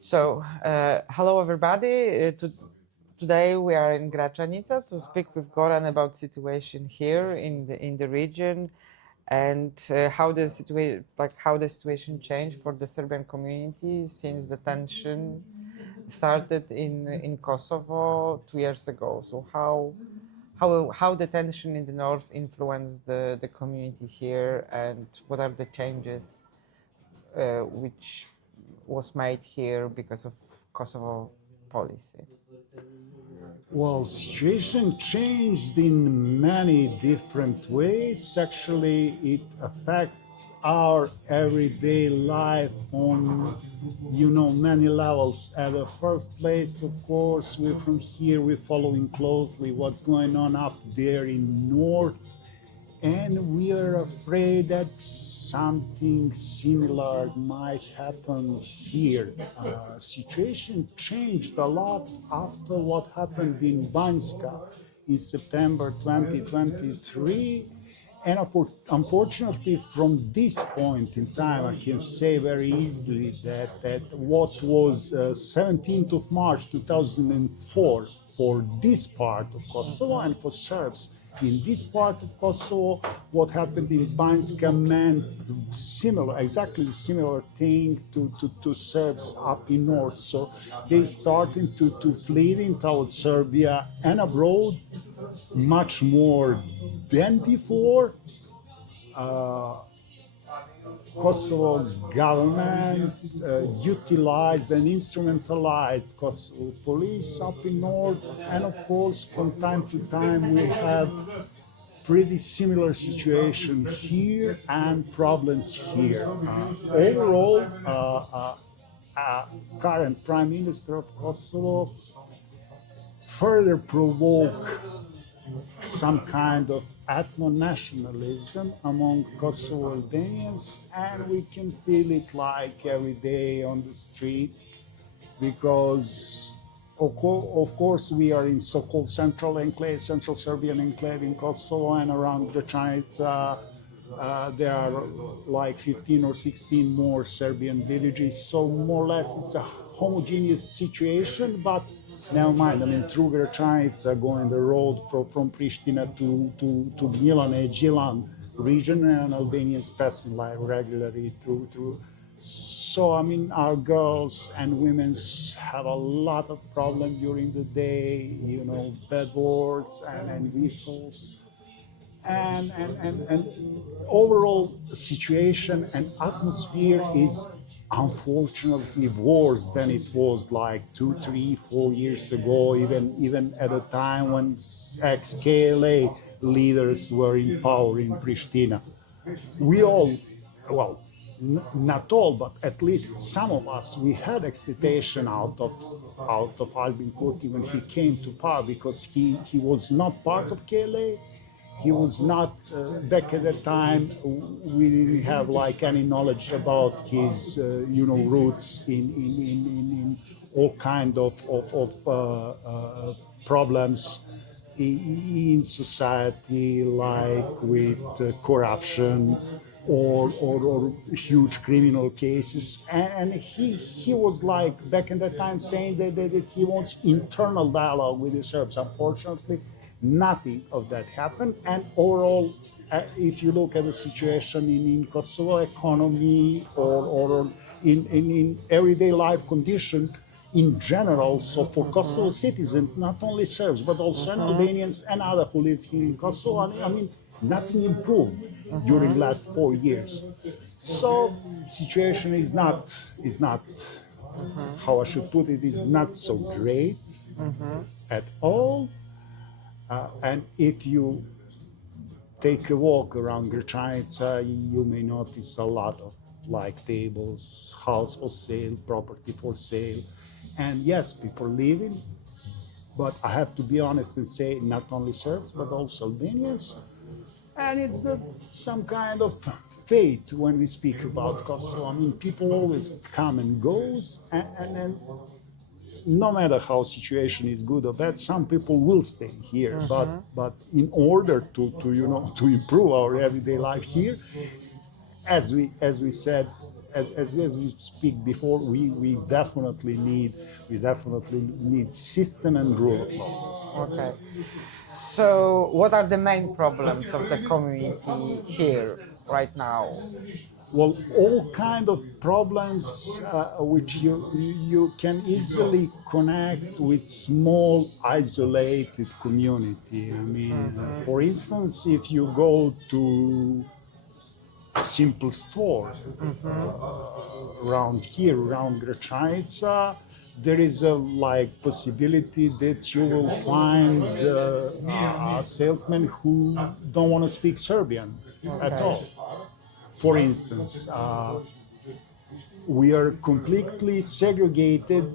Hello everybody. Today we are in Gračanica to speak with Goran about situation here in the region and how the situation changed for the Serbian community since the tension started in Kosovo 2 years ago. So how the tension in the north influenced the community here, and what are the changes which was made here because of Kosovo policy? Well, situation changed in many different ways. Actually, it affects our everyday life on, many levels. At the first place, of course, we're from here, we're following closely what's going on up there in North, and we are afraid that something similar might happen here. Situation changed a lot after what happened in Banska in September 2023. And unfortunately, from this point in time, I can say very easily that what was 17th of March 2004 for this part of Kosovo and for Serbs in this part of Kosovo, what happened in Banjska meant exactly the similar thing to Serbs up in north. So they started to flee towards Serbia and abroad much more than before. Kosovo government utilized and instrumentalized Kosovo police up in north, and of course from time to time we have pretty similar situation here and problems here. Overall, current Prime Minister of Kosovo further provoke some kind of ethno-nationalism among Kosovo Albanians, and we can feel it like every day on the street because of course we are in so-called central Serbian enclave in Kosovo, and around Gračanica there are like 15 or 16 more Serbian villages, so more or less it's a homogeneous situation, but never mind. I mean, through Gračanica going the road from Pristina to Gnjilane, Gjilan region, and Albanians passing like regularly through. So, I mean, our girls and women have a lot of problems during the day, bed wars and whistles. And overall situation and atmosphere is unfortunately worse than it was like 2, 3, 4 years ago, even at a time when ex-KLA leaders were in power in Pristina. We all, well, not all, but at least some of us, we had expectation out of Albin Kurti when he came to power, because he was not part of KLA. He was not, back at that time, we didn't have like any knowledge about his, roots in all kind of problems in society, like with corruption or huge criminal cases. And he was like, back in that time, saying that he wants internal dialogue with the Serbs. Unfortunately, nothing of that happened. And overall, if you look at the situation in Kosovo economy or in everyday life condition in general, so for Kosovo citizens, not only Serbs, but also Albanians and other who live here in Kosovo, I mean, nothing improved during last 4 years. So situation is not how I should put it, is not so great at all. And if you take a walk around Gračanica, you may notice a lot of like tables, house for sale, property for sale. And yes, people living, but I have to be honest and say not only Serbs, but also Albanians. And it's some kind of fate when we speak about Kosovo. I mean, people always come and goes, and no matter how situation is good or bad, some people will stay here. But in order to improve our everyday life here, as we said, as we speak before, we definitely need system and rule of law. Okay. So, what are the main problems of the community here right now? Well, all kind of problems which you can easily connect with small isolated community. I mean, for instance, if you go to simple store around here, around Gračanica, there is a possibility that you will find a salesman who don't want to speak Serbian at all. For instance, we are completely segregated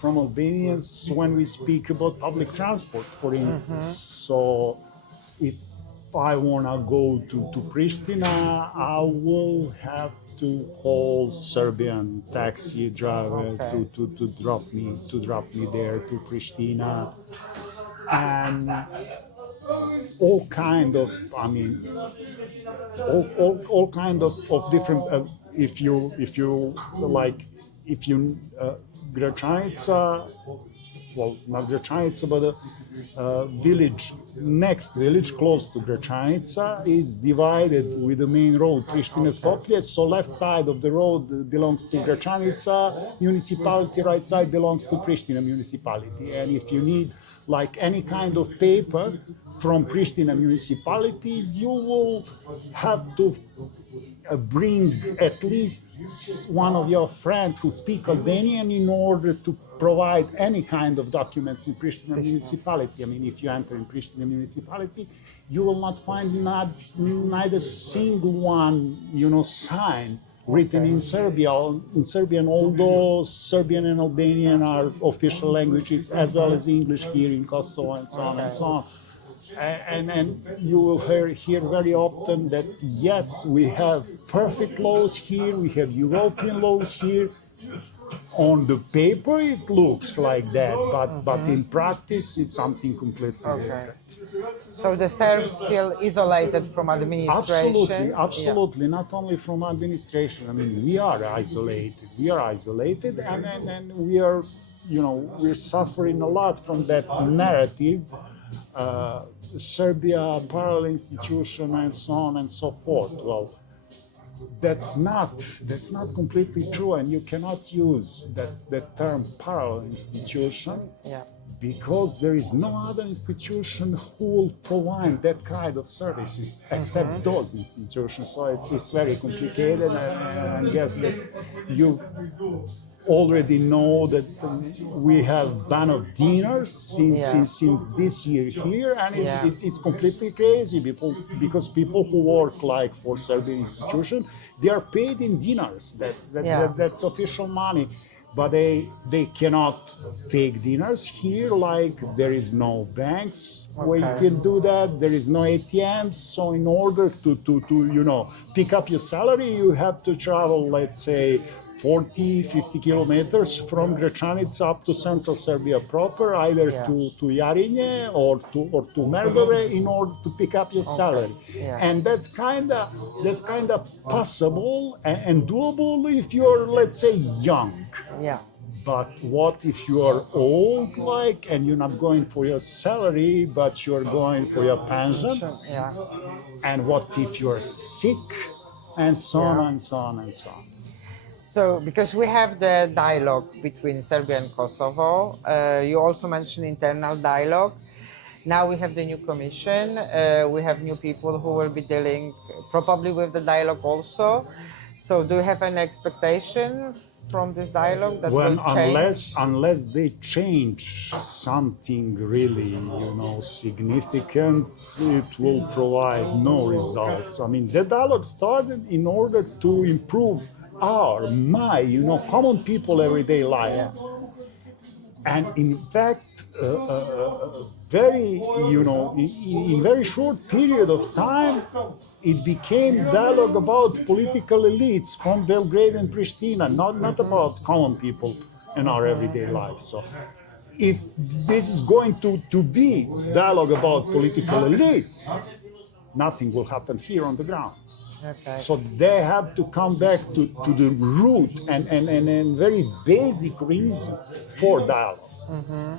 from Albanians when we speak about public transport, for instance. So if I want to go to Pristina, I will have to call Serbian taxi driver to drop me there to Pristina, and all kind of, I mean, all kind of different. If you Gračanica, well, not Gračanica, but a village, next village close to Gračanica is divided with the main road, Pristina-Skopje. So left side of the road belongs to Gračanica municipality, right side belongs to Pristina municipality. And if you need any kind of paper from Pristina municipality, you will have to bring at least one of your friends who speak Albanian in order to provide any kind of documents in Pristina municipality. I mean, if you enter in Pristina municipality, you will not find neither single one, sign written in Serbian, although Serbian and Albanian are official languages, as well as English here in Kosovo, and so on and so on. And you will hear very often that, yes, we have perfect laws here, we have European laws here. On the paper, it looks like that, but in practice, it's something completely different. So the Serbs feel isolated from administration? Absolutely. Yeah. Not only from administration. I mean, we are isolated, and we are, we're suffering a lot from that narrative. Serbia, parallel institution, and so on and so forth. Well, that's not completely true, and you cannot use that term parallel institution, because there is no other institution who will provide that kind of services except those institutions. So it's very complicated, and I guess that you already know that we have ban of dinners since this year here, and it's completely crazy because people who work for Serbian institution, they are paid in dinars. That's official money, but they cannot take dinners here. There is no banks where you can do that. There is no ATMs. So in order to pick up your salary, you have to travel, let's say, 40-50 kilometers from Gračanica up to central Serbia proper, either to Jarinje or to Merdare, in order to pick up your salary. And that's kind of possible and doable if you're, let's say, young. But what if you are old, and you're not going for your salary, but you're going for your pension? And what if you're sick? And so on and so on and so on. So, because we have the dialogue between Serbia and Kosovo, you also mentioned internal dialogue. Now we have the new commission, we have new people who will be dealing probably with the dialogue also. So do you have an expectation from this dialogue that will change? Unless they change something really, significant, it will provide no results. I mean, the dialogue started in order to improve common people everyday life. And in fact, in very short period of time, it became dialogue about political elites from Belgrade and Pristina, not about common people in our everyday life. So if this is going to be dialogue about political elites, nothing will happen here on the ground. Okay. So they have to come back to the root and very basic reason for dialogue.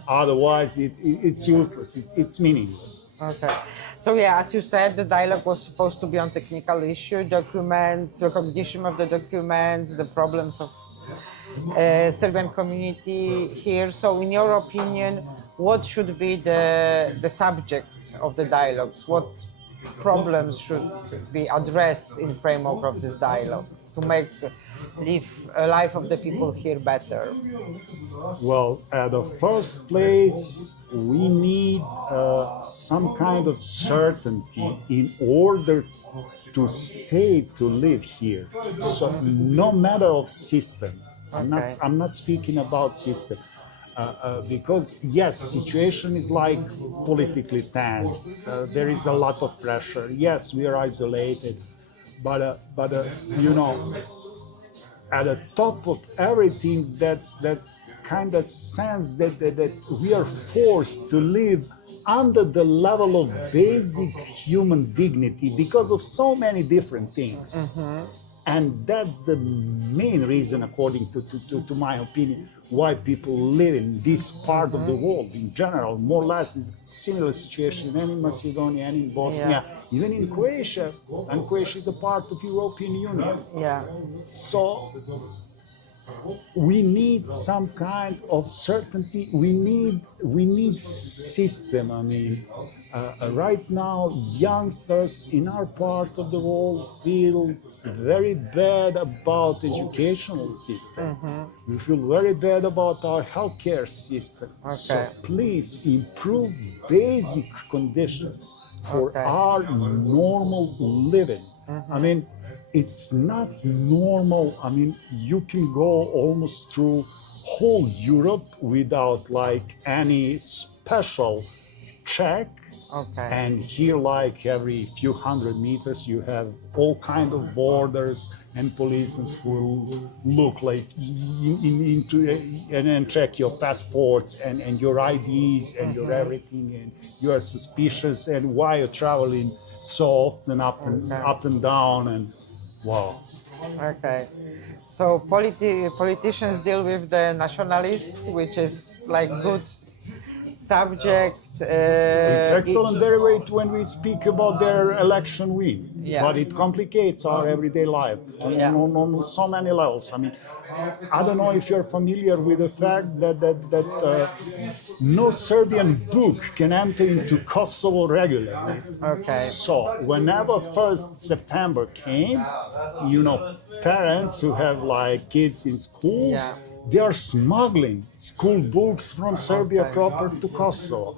Otherwise, it's useless. It's meaningless. Okay. So yeah, as you said, the dialogue was supposed to be on technical issue, documents, recognition of the documents, the problems of Serbian community here. So in your opinion, what should be the subject of the dialogues? What problems should be addressed in framework of this dialogue to make life of the people here better? Well, at the first place, we need some kind of certainty in order to stay to live here. So no matter of system, Okay. I'm not speaking about system. Because yes, situation is like politically tense. There is a lot of pressure. Yes, we are isolated, but you know, at the top of everything, that's kind of sense that we are forced to live under the level of basic human dignity because of so many different things. And that's the main reason, according to my opinion, why people live in this part of the world in general. More or less, it's similar situation and in Macedonia and in Bosnia, even in Croatia. And Croatia is a part of European Union. Yeah. So we need some kind of certainty. We need system. I mean, right now, youngsters in our part of the world feel very bad about educational system. We feel very bad about our healthcare system. So Okay. please improve basic conditions for Okay. our normal living. I mean, it's not normal. I mean, you can go almost through whole Europe without like any special check. Okay. And here, like every few hundred meters, you have all kind of borders and policemen who look like into and check your passports and your IDs and your everything, and you are suspicious. And why you're traveling so often up and down, and wow. Okay. So politicians deal with the nationalists, which is like good subject. It's excellent derivate when we speak about their election win, Yeah. but it complicates our everyday life Yeah. on so many levels. I mean, I don't know if you're familiar with the fact that no Serbian book can enter into Kosovo regularly. Okay. So whenever 1st September came, you know, parents who have like kids in schools, Yeah. they are smuggling school books from Serbia proper to Kosovo.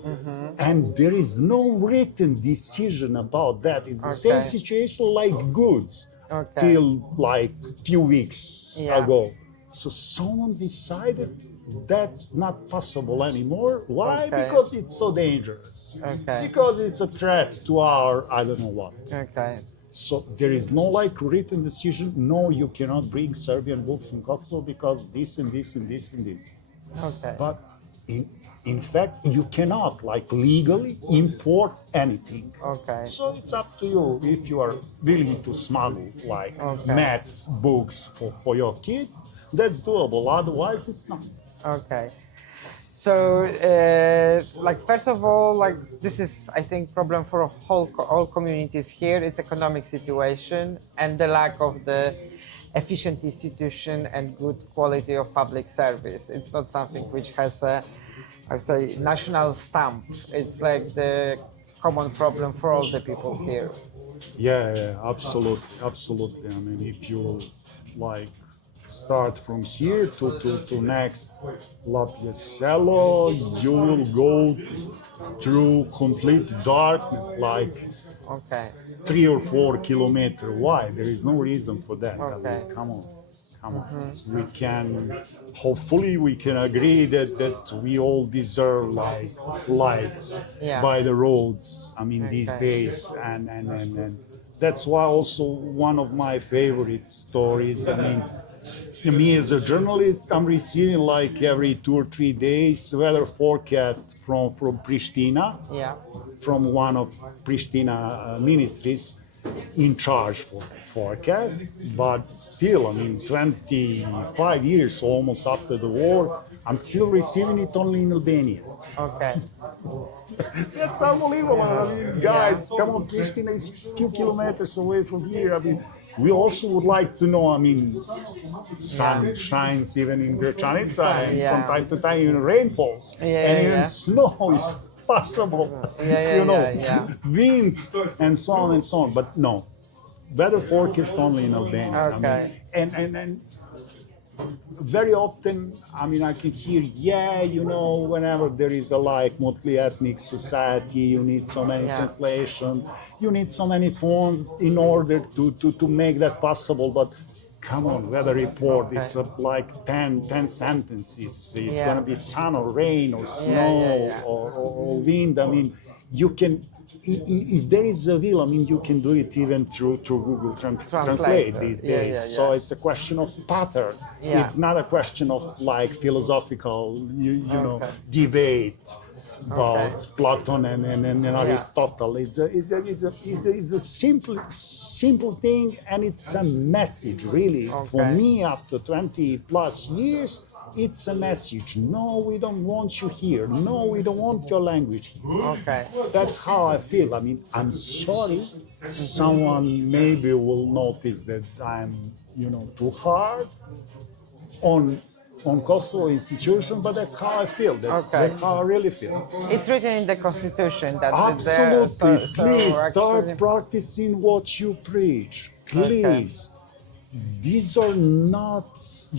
And there is no written decision about that. It's the same Okay. situation like goods Okay. till like few weeks Yeah. ago. So someone decided that's not possible anymore. Why? Okay. Because it's so dangerous. Okay. Because it's a threat to our I don't know what. Okay. So there is no like written decision. No, you cannot bring Serbian books in Kosovo because this and this and this and this. Okay. But in fact, you cannot like legally import anything. Okay. So it's up to you if you are willing to smuggle like maths books for your kid. That's doable. Otherwise, it's not. Okay. So, like first of all, like this is, I think, problem for all communities here. It's economic situation and the lack of the efficient institution and good quality of public service. It's not something which has a, I would say, national stamp. It's like the common problem for all the people here. Yeah, absolutely. I mean, if you like start from here to next Lapieselo, you will go through complete darkness, like Okay. 3 or 4 kilometers. Why? There is no reason for that. I Okay. mean, come on. We can, hopefully we can agree that we all deserve like lights by the roads. I mean, these days, and that's why also one of my favorite stories. I mean, me as a journalist, I'm receiving like every 2 or 3 days weather forecast from Pristina, Yeah. from one of Pristina ministries, in charge for forecast, but still, I mean, 25 years almost after the war, I'm still receiving it only in Albania. Okay. That's unbelievable. I mean, guys, come on, Pristina is a few kilometers away from here. I mean, we also would like to know, I mean, sun shines even in Gračanica, and from Yeah. time to time even rain falls, Yeah, and yeah, even yeah. snow is possible, Yeah, you know, yeah. winds and so on and so on. But no, weather forecast only in Albania. I mean, Okay. and very often, I mean, I can hear, yeah, you know, whenever there is a like multi-ethnic society, you need so many Yeah. translation, you need so many fonts in order to make that possible. But come on, weather report, Okay. it's like 10 sentences. It's Yeah. going to be sun or rain or snow yeah. or wind. I mean, you can, if there is a will, I mean, you can do it even through Google Translate these Yeah, days. yeah, So yeah. it's a question of pattern. Yeah. It's not a question of like philosophical, you know, Okay. debate about Okay. Platon and Aristotle. It's a simple thing, and it's a message, really. For Okay. me, after 20 plus years, it's a message. No, we don't want you here. No, we don't want your language here. Okay. That's how I feel. I mean, I'm sorry. Someone maybe will notice that I'm, you know, too hard on Kosovo institution, but that's how I feel. That's how I really feel. It's written in the constitution that Absolutely. it's there. Please start actually- practicing what you preach. Please. These are not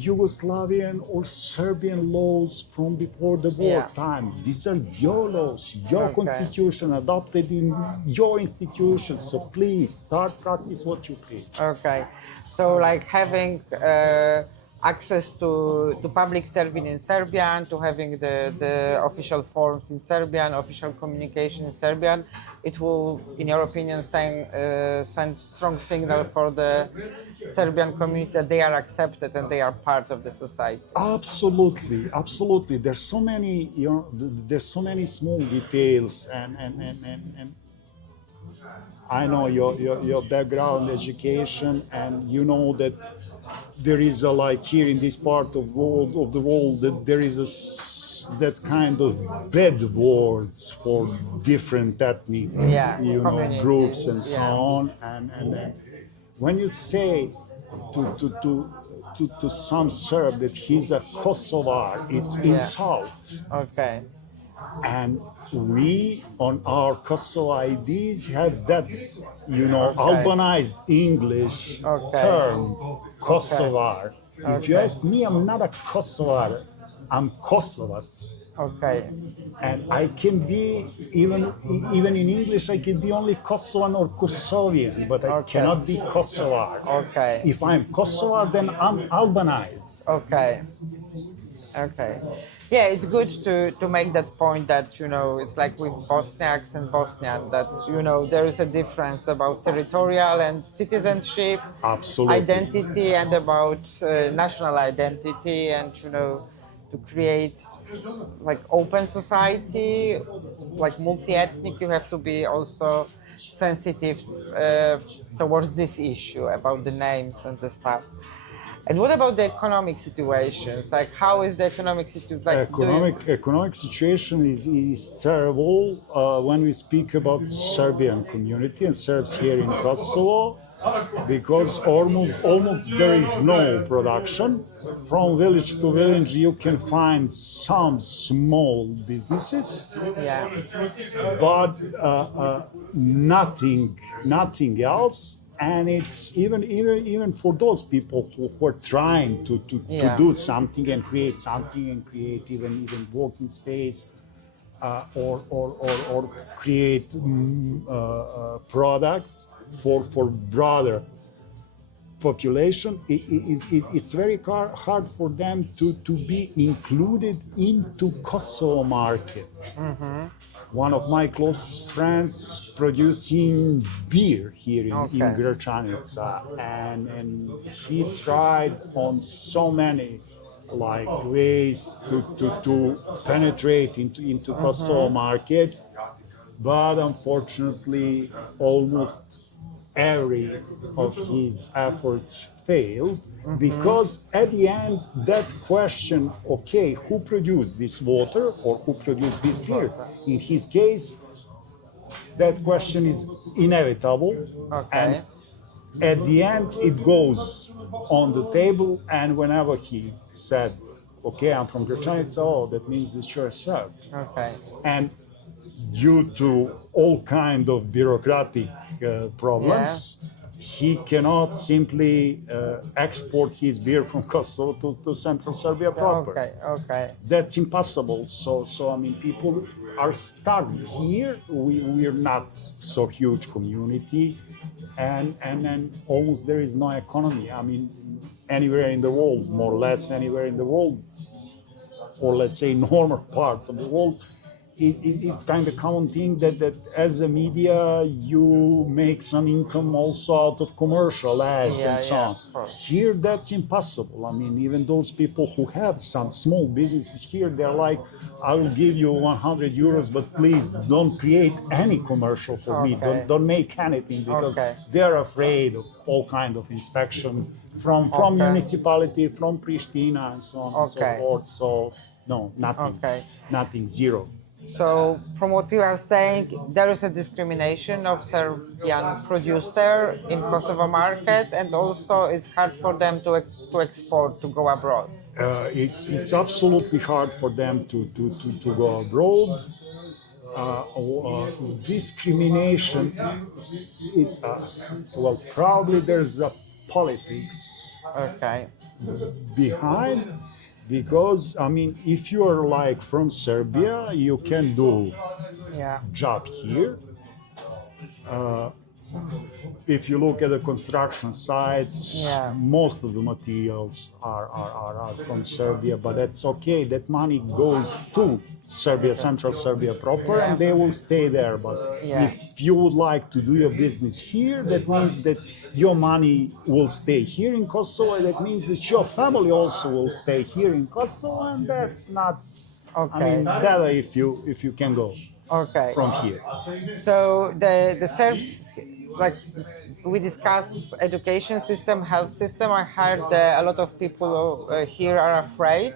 Yugoslavian or Serbian laws from before the war Yeah. time. These are your laws, your Okay. constitution adopted in your institution. So please start practice what you preach. Okay. So like having access to public Serbian in Serbian, to having the official forms in Serbian, official communication in Serbian, it will, in your opinion, send strong signal for the Serbian community that they are accepted and they are part of the society. Absolutely, absolutely. There's so many, you know, there's so many small details, and I know your background, education, and you know that there is a, like here in this part of the world that there is that kind of bad words for different ethnic, Yeah, you know, communities, groups and so yeah. on, and then when you say to some Serb that he's a Kosovar, it's insult. Okay. And we on our Kosovo IDs have that, you know, Albanized English term, Kosovar. If you ask me, I'm not a Kosovar, I'm Kosovac. Okay. And I can be, even in English, I can be only Kosovan or Kosovian, but I cannot be Kosovar. Okay. If I'm Kosovar, then I'm Albanized. Okay. Okay. Yeah, it's good to make that point that, you know, it's like with Bosniaks and Bosnian, that, you know, there is a difference about territorial and citizenship, Absolutely. identity, and about national identity, and, you know, to create like open society, like multi-ethnic, you have to be also sensitive towards this issue about the names and the stuff. And what about the economic situations? Like, how is the economic situation? Like, Economic situation is terrible when we speak about Serbian community and Serbs here in Kosovo, because almost there is no production. From village to village, you can find some small businesses, yeah, but nothing else. And it's even for those people who are trying to do something and create even working space or create products for broader population, it's very hard for them to be included into Kosovo market. Mm-hmm. One of my closest friends producing beer here in Gračanica, and he tried on so many like ways to penetrate into Kosovo market, but unfortunately almost every of his efforts failed, because at the end that question, okay, who produced this water or who produced this beer? In his case, that question is inevitable, and Okay. at the end it goes on the table. And whenever he said, okay, I'm from Gračanica, oh, that means that you're Serb. Okay. And due to all kind of bureaucratic problems, he cannot simply export his beer from Kosovo to Central Serbia proper. Okay. Okay. That's impossible. So I mean, people are stuck here. We're not so huge community, and almost there is no economy. I mean, anywhere in the world, more or less anywhere in the world, or let's say normal part of the world, it's kind of common thing that as a media you make some income also out of commercial ads and so on. Of course. Here that's impossible. I mean, even those people who have some small businesses here, they're like, I will give you 100 euros, but please don't create any commercial for me. Okay. Don't make anything, because Okay. they're afraid of all kind of inspection from municipality, from Pristina, and so on and so Okay. forth. So no, nothing, Okay. nothing, zero. So, from what you are saying, there is a discrimination of Serbian producer in Kosovo market, and also it's hard for them to export, to go abroad. It's absolutely hard for them to go abroad. Discrimination, well, probably there's a politics Okay. behind, because I mean, if you're like from Serbia, you can do Yeah. job here. If you look at the construction sites, Yeah. most of the materials are from Serbia, but that's okay. That money goes to Serbia, Central Serbia proper, and they will stay there. But if you would like to do your business here, that means that your money will stay here in Kosovo, and that means that your family also will stay here in Kosovo, and that's not, I mean, better if you can go from here. So the Serbs, like we discuss education system, health system. I heard a lot of people here are afraid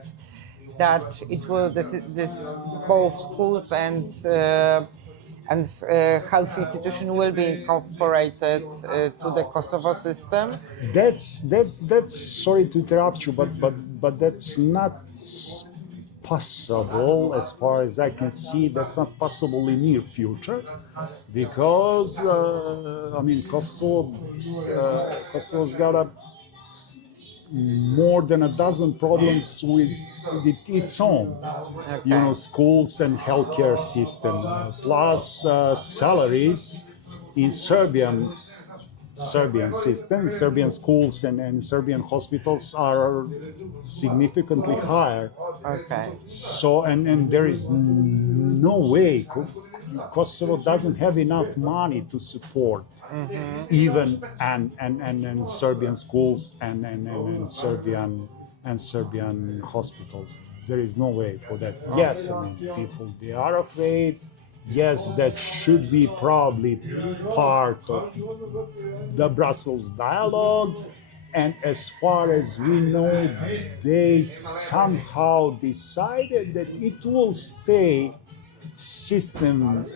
that it will this both schools and health institution will be incorporated to the Kosovo system. That's sorry to interrupt you, but that's not possible as far as I can see. That's not possible in near future, because I mean, Kosovo's got more than a dozen problems with its own, you know, schools and healthcare system, plus salaries in Serbian system. Serbian schools and Serbian hospitals are significantly higher. Okay. So and there is no way Kosovo doesn't have enough money to support even and Serbian schools and Serbian hospitals. There is no way for that. Yes, I mean, people, they are afraid. Yes, that should be probably part of the Brussels dialogue. And as far as we know, they somehow decided that it will stay system,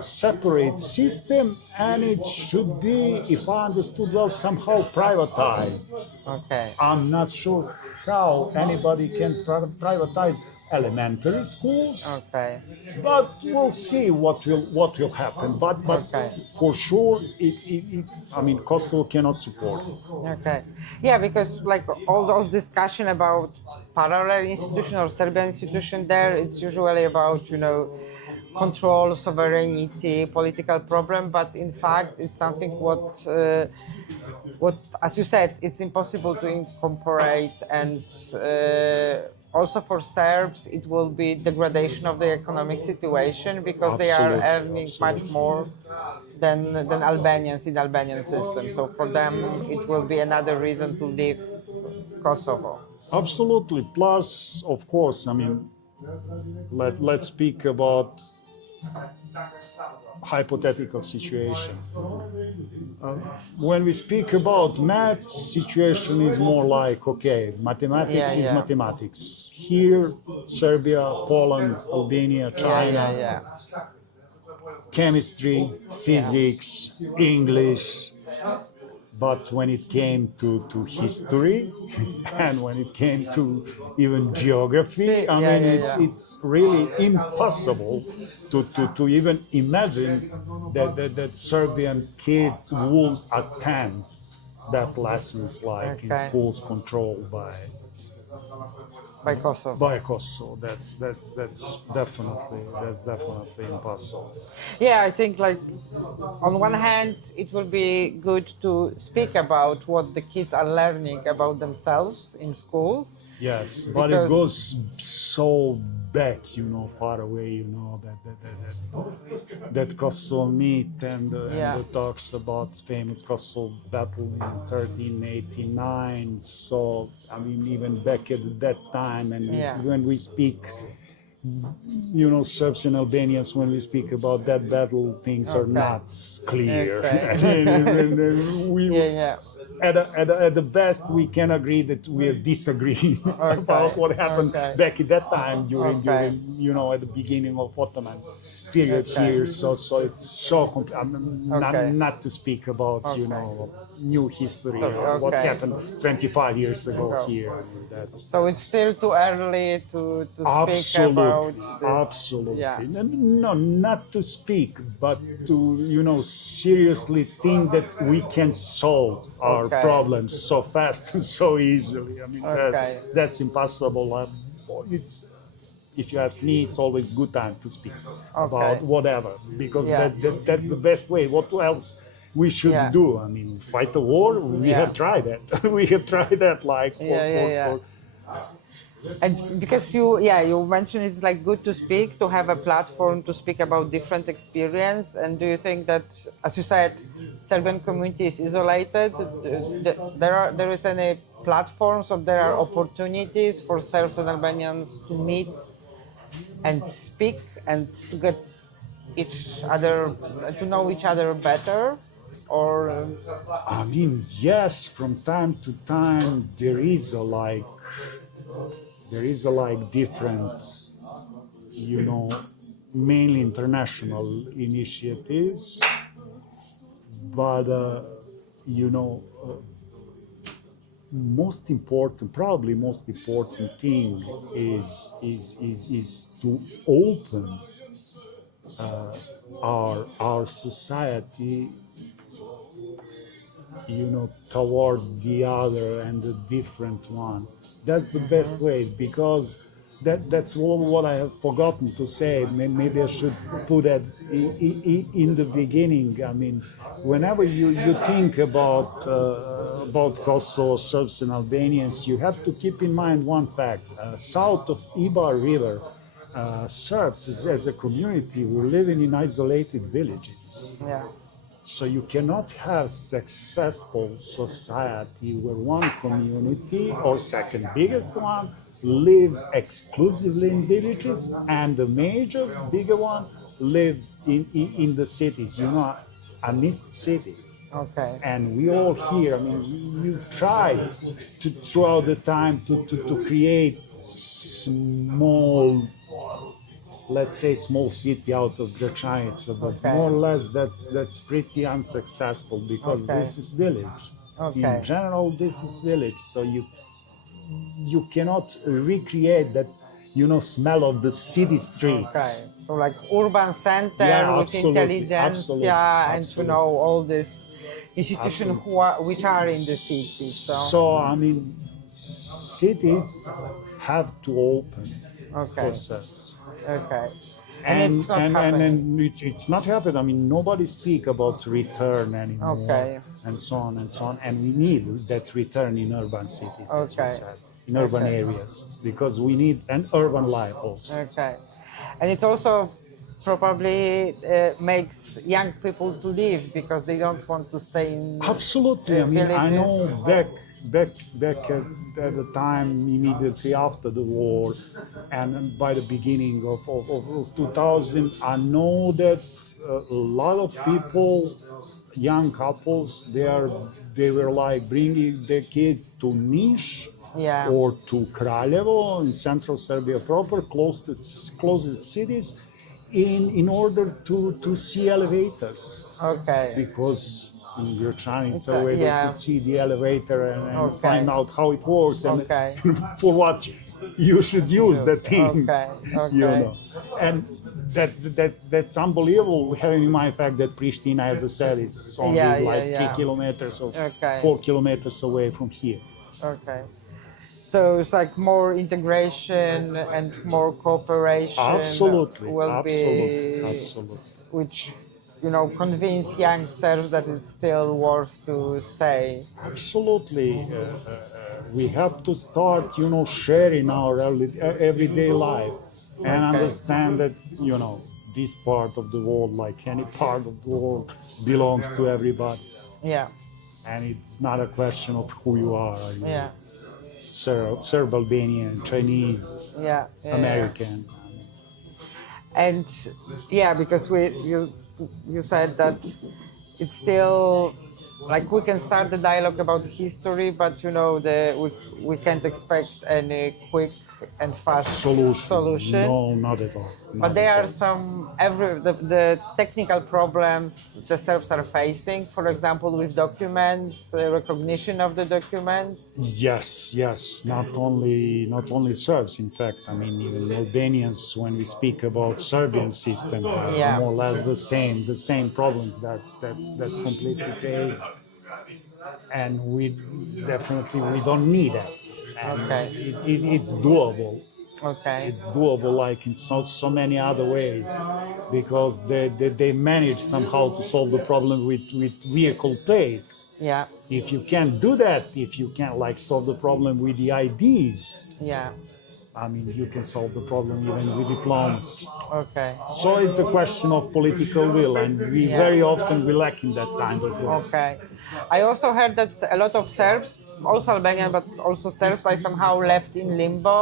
separate system, and it should be, if I understood well, somehow privatized. Okay. I'm not sure how anybody can privatize elementary schools. Okay. But we'll see what will happen. But for sure, I mean, Kosovo cannot support it. Okay. Yeah, because like all those discussion about parallel institution or Serbian institution there, it's usually about, you know, control, sovereignty, political problem. But in fact, it's something what, as you said, it's impossible to incorporate, and also for Serbs, it will be degradation of the economic situation, because they are earning much more than Albanians in Albanian system. So for them, it will be another reason to leave Kosovo. Absolutely. Plus, of course, I mean, let's speak about hypothetical situation. When we speak about maths, situation is more like, okay, mathematics Yeah, is yeah. mathematics. Here, Serbia, Poland, Albania, China, Yeah. chemistry, physics, English. But when it came to history and when it came to even geography, I mean, it's really impossible to even imagine that Serbian kids would attend that lessons like in Okay. schools controlled By Kosovo. by Kosovo. That's definitely impossible. Yeah, I think like on one hand, it will be good to speak about what the kids are learning about themselves in schools. Yes, but it goes so back, far away, that Kosovo meet and the talks about famous Kosovo battle in 1389. So, I mean, even back at that time, and when we speak, Serbs and Albanians, when we speak about that battle, things are not clear. At the best, we can agree that we are disagreeing about what happened back at that time during at the beginning of Ottoman period here. So it's so not to speak about new history or what happened 25 years ago here. I mean, so it's still too early to speak about this. Absolutely. No, not to speak, but to seriously think that we can solve our problems so fast and so easily. I mean, that's impossible. If you ask me, it's always good time to speak about whatever, because that's the best way. What else we should do? I mean, fight a war? We have tried that. We have tried that for and because you mentioned it's like good to speak, to have a platform to speak about different experience. And do you think that, as you said, Serbian community is isolated? There is any platforms or there are opportunities for Serbs and Albanians to meet and speak and to get each other to know each other better? Or I mean, yes, from time to time there is a different, mainly international initiatives, but most important thing is to open our society, toward the other and the different one. That's the best way, because that's what I have forgotten to say. Maybe I should put that in the beginning. I mean, whenever you think about Kosovo, Serbs and Albanians, you have to keep in mind one fact. South of Ibar River, Serbs as a community were living in isolated villages. So you cannot have successful society where one community, or second biggest one, lives exclusively in villages, and the major bigger one lives in the cities, a mixed city. And we all here, I mean, you try to throughout the time to create small, let's say, small city out of Gračanica, but more or less that's pretty unsuccessful, because this is village. In general, this is village, so you cannot recreate that smell of the city streets. So like urban center with intelligentsia and all these institutions which are in the city. So I mean, cities have to open for Serbs. And it's not happening. I mean, nobody speak about return anymore, and so on and so on. And we need that return in urban cities, as you said, in urban areas, because we need an urban life also. And it also probably makes young people to leave because they don't want to stay in. Absolutely. I mean, I know back at the time immediately after the war, and by the beginning of 2000, I know that a lot of people, young couples, they were like bringing their kids to Niš Yeah. or to Kraljevo in central Serbia proper, closest cities, in order to see elevators, Okay. because in Gračanica It's a way they yeah. could see the elevator and Okay. find out how it works and Okay. for what you should use the thing, Okay. you Okay. know. And that's unbelievable, having in mind the fact that Pristina, as I said, is only Yeah, like yeah. 3 kilometers or Okay. 4 kilometers away from here. Okay. So it's like more integration and more cooperation Absolutely, will absolutely, be, absolutely. which, convince young Serbs that it's still worth to stay. Absolutely. We have to start, sharing our everyday life and Okay. understand that, this part of the world, like any part of the world, belongs to everybody. Yeah. And it's not a question of who you are. Are you Yeah. Serb, Albanian, Chinese, Yeah. Yeah. American? And yeah, because you said that it's still like we can start the dialogue about the history, but we can't expect any quick and fast solution. No, not at all. But there are some the technical problems the Serbs are facing. For example, with documents, recognition of the documents. Yes. Not only Serbs. In fact, I mean, even Albanians. When we speak about Serbian system, have Yeah. more or less the same problems. That's completely case, and we don't need that. And Okay. it's doable. Okay. It's doable like in so many other ways, because they manage somehow to solve the problem with vehicle plates. Yeah. If you can't do that, if you can't like solve the problem with the IDs, Yeah. I mean, you can solve the problem even with diplomas. Okay. So it's a question of political will, and we Yeah. very often we lack in that kind of work. Okay. I also heard that a lot of Serbs, also Albanian, but also Serbs, are somehow left in limbo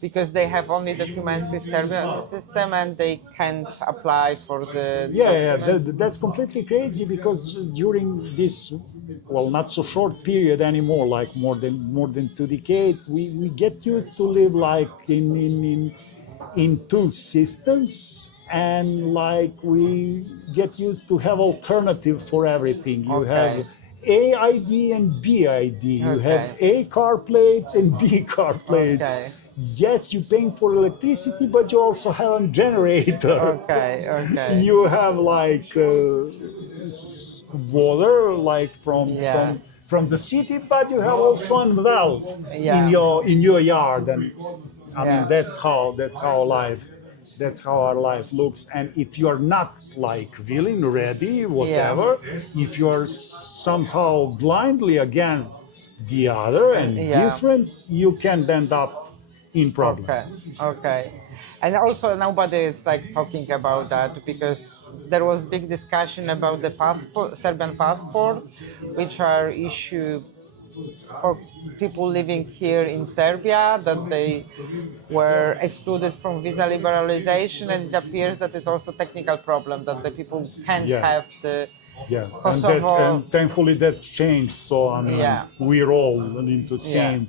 because they have only documents with Serbian system and they can't apply for the documents. That's completely crazy, because during this, well, not so short period anymore, like more than 2 decades, we get used to live like in two systems, and like we get used to have alternative for everything. You have Okay. A ID and B ID. You have A car plates and B car plates. Okay. Yes, you're paying for electricity, but you also have a generator. Okay. You have like water, like Yeah. from the city, but you have also a well Yeah. in your yard, and I Yeah. mean that's how our life looks. And if you are not like willing, ready, whatever, if you are somehow blindly against the other and different, you can end up in problem. Okay. And also nobody is like talking about that because there was big discussion about the Serbian passport, which are issued for people living here in Serbia, that they were excluded from visa liberalization, and it appears that it's also a technical problem that the people can't have the Kosovo. And thankfully that changed. So I mean, we're all into same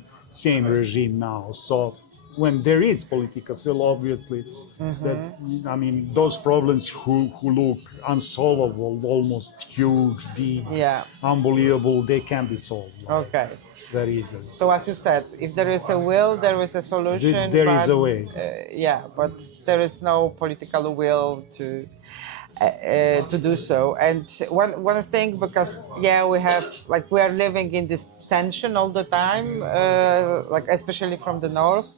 regime now. So when there is political will, obviously, that I mean, those problems who look unsolvable, almost huge, big, unbelievable, they can be solved. Okay. Very easily. So as you said, if there is a will, there is a solution. There is a way. But there is no political will to do so. And one thing, because we are living in this tension all the time, like especially from the north.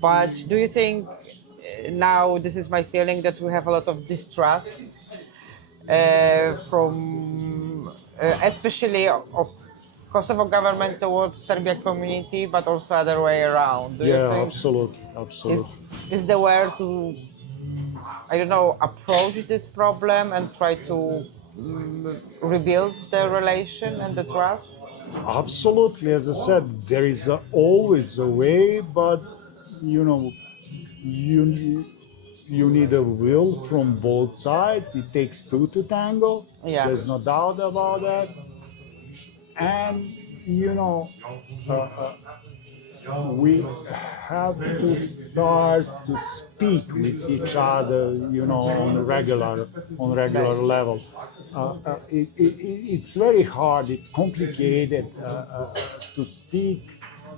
But do you think now, this is my feeling, that we have a lot of distrust from especially of Kosovo government towards Serbia community, but also other way around? Do you think absolutely. is the way to, I don't know, approach this problem and try to rebuild the relation and the trust? Absolutely, as I said, there is always a way, but you know, you you need a will from both sides. It takes two to tango. Yeah. There's no doubt about that. And you know, we have to start to speak with each other, you know, on regular Right. level. It's very hard. It's complicated to speak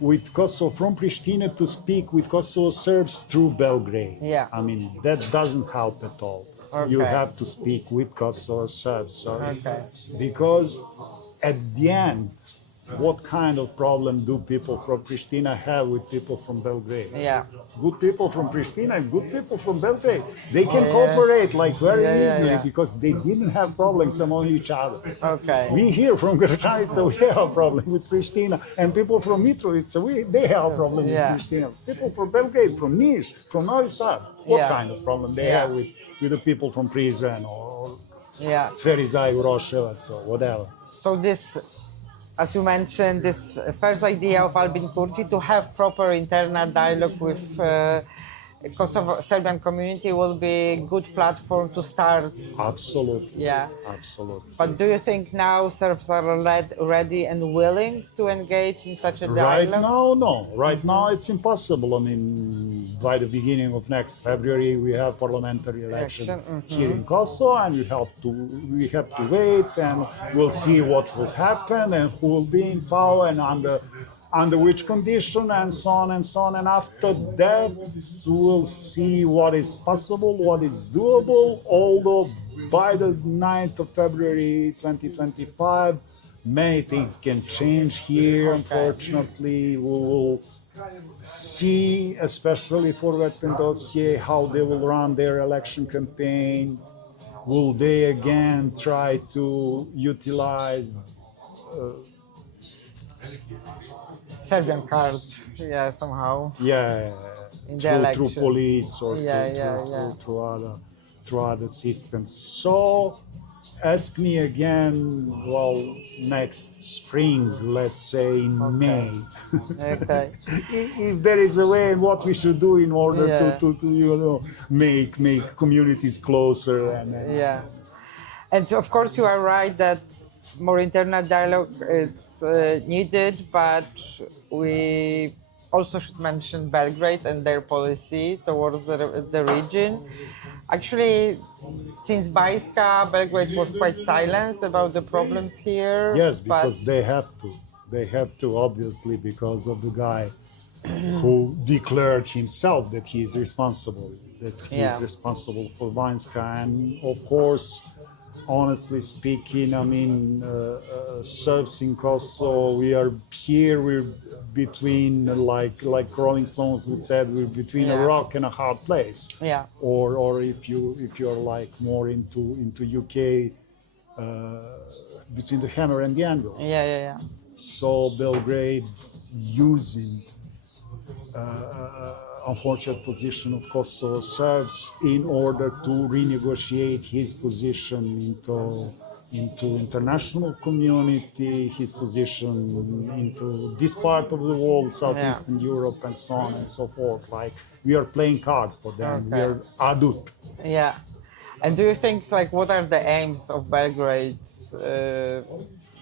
with Kosovo from Pristina to speak with Kosovo Serbs through Belgrade. Yeah. I mean that doesn't help at all. You Okay. have to speak with Kosovo Serbs, sorry, Okay. because at the end, what kind of problem do people from Pristina have with people from Belgrade? Yeah. Good people from Pristina and good people from Belgrade. They can Yeah. cooperate like very Yeah, easily yeah. because they didn't have problems among each other. Okay. We here from Gračanica, we have a problem with Pristina, and people from Mitrovica, they have a problem Yeah. with Pristina. People from Belgrade, from Niš, from Novi Sad, what Yeah. kind of problem they Yeah. have with the people from Prizren or Yeah. Ferizaj, Uroševac or whatever. So this, as you mentioned, this first idea of Albin Kurti to have proper internal dialogue with Kosovo Serbian community will be a good platform to start. Absolutely. Yeah. Absolutely. But do you think now Serbs are ready and willing to engage in such a Right dialogue? now, no. Right now, it's impossible. I mean, by the beginning of next February, we have parliamentary election here in Kosovo, and we have to wait, and we'll see what will happen and who will be in power and under which condition, and so on and so on. And after that, we'll see what is possible, what is doable. Although by the 9th of February 2025, many things can change here. Unfortunately, we will see, especially for Veteran Dossier, how they will run their election campaign. Will they again try to utilize Serbian card, yeah, somehow. yeah, In the through election. police or Yeah. through other systems. So ask me again, well, next spring, let's say in May, Okay. if there is a way and what we should do in order Yeah. to you know make communities closer and Yeah. And of course, you are right that more internal dialogue is needed, but we also should mention Belgrade and their policy towards the region. Actually, since Bajska, Belgrade was quite silent about the problems here. yes, but because they have to. They have to, obviously, because of the guy who declared himself that he is responsible, that he Yeah. is responsible for Vanjska. And of course, honestly speaking, I mean, Serbs in Kosovo, we are here, we're between, like Rolling Stones would said, we're between a Yeah. rock and a hard place. Yeah. Or if you're like more into UK, between the hammer and the anvil. Yeah. So Belgrade using unfortunate position of Kosovo Serbs in order to renegotiate his position into international community, his position into this part of the world, Southeastern Europe, and so on and so forth. Like we are playing cards for them. We are adult. Yeah. And do you think, like, what are the aims of Belgrade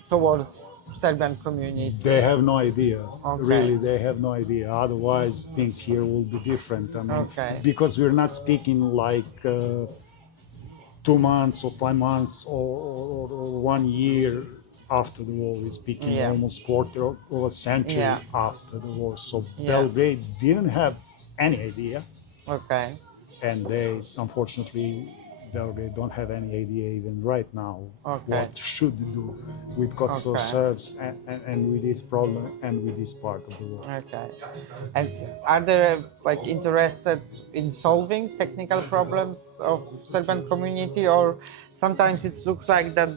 towards Serbian community? They have no idea. Okay. Really, they have no idea. Otherwise, things here will be different. I mean, Okay. because we're not speaking like 2 months or 5 months or 1 year after the war. We're speaking almost quarter of a century after the war. So Belgrade didn't have any idea, Okay. and they, unfortunately, Belgrade don't have any idea even right now what should do with Kosovo Serbs and with this problem and with this part of the world. Okay. And are they like interested in solving technical problems of Serbian community, or sometimes it looks like that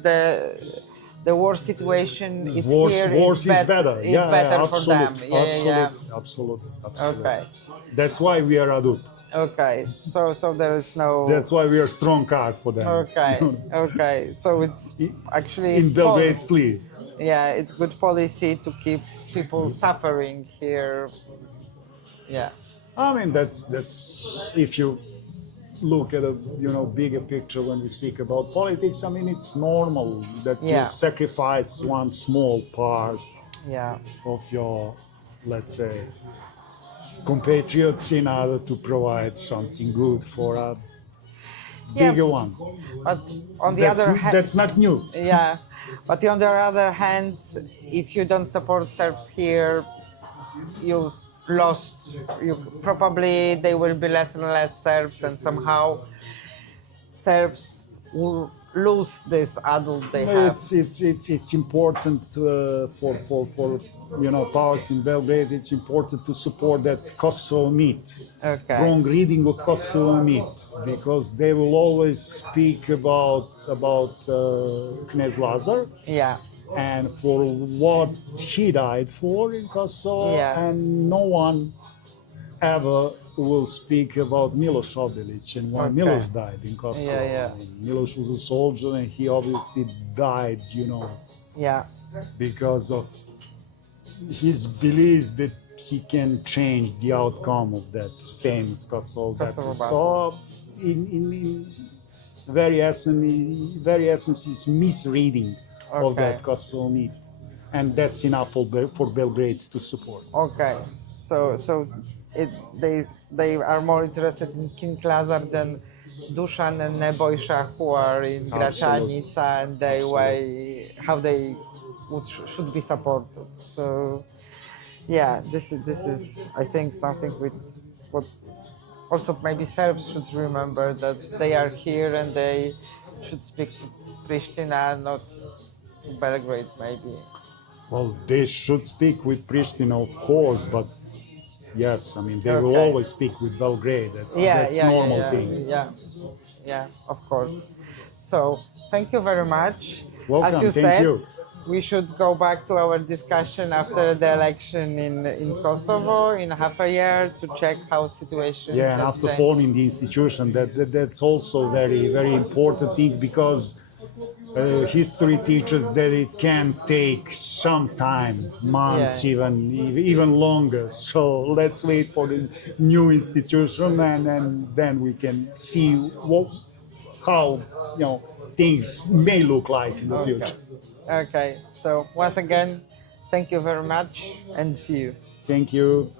the war situation is here Worse is better. Is better for them. Absolutely. Yeah. Absolutely. Okay. That's why we are adult. Okay, so there is no. That's why we are strong card for them. Okay, okay. So it's actually In Belgrade sleeve. yeah, it's good policy to keep people suffering here. Yeah, I mean, that's if you look at a bigger picture when we speak about politics. I mean, it's normal that you Yeah. sacrifice one small part yeah, of your, let's say, compatriots in order to provide something good for a yeah. bigger one. But on the other hand, That's not new. yeah, but on the other hand, if you don't support Serbs here, you lost. You probably there will be less and less Serbs, and somehow Serbs will lose this adult they have. It's important for powers in Belgrade. It's important to support that Kosovo meet, Okay. wrong reading of Kosovo meet, because they will always speak about Knez Lazar Yeah, and for what he died for in Kosovo, Yeah. and no one ever will speak about Miloš Obilić and why Okay. Miloš died in Kosovo. Yeah, yeah. I mean, Miloš was a soldier and he obviously died, yeah, because of his beliefs that he can change the outcome of that famous Kosovo battle. So, in very essence, is misreading of Okay. that Kosovo meet, and that's enough for Belgrade to support. okay. So they are more interested in King Lazar than Dusan and Nebojša, who are in Absolutely. Gračanica, and they way how they should be supported. So yeah, this is I think something with what also maybe Serbs should remember, that they are here and they should speak to Pristina, not to Belgrade maybe. Well, they should speak with Pristina, of course, but yes, I mean, they will Okay. always speak with Belgrade. That's normal thing. Yeah, of course. So thank you very much. Welcome, As you thank said, you. we should go back to our discussion after the election in Kosovo in half a year to check how situation. Yeah, and has after changed. forming the institution, that's also very, very important thing, because history teaches that it can take some time, months, Yeah. even longer. So let's wait for the new institution, and then we can see how things may look like in the future. Okay. So once again, thank you very much and see you. Thank you.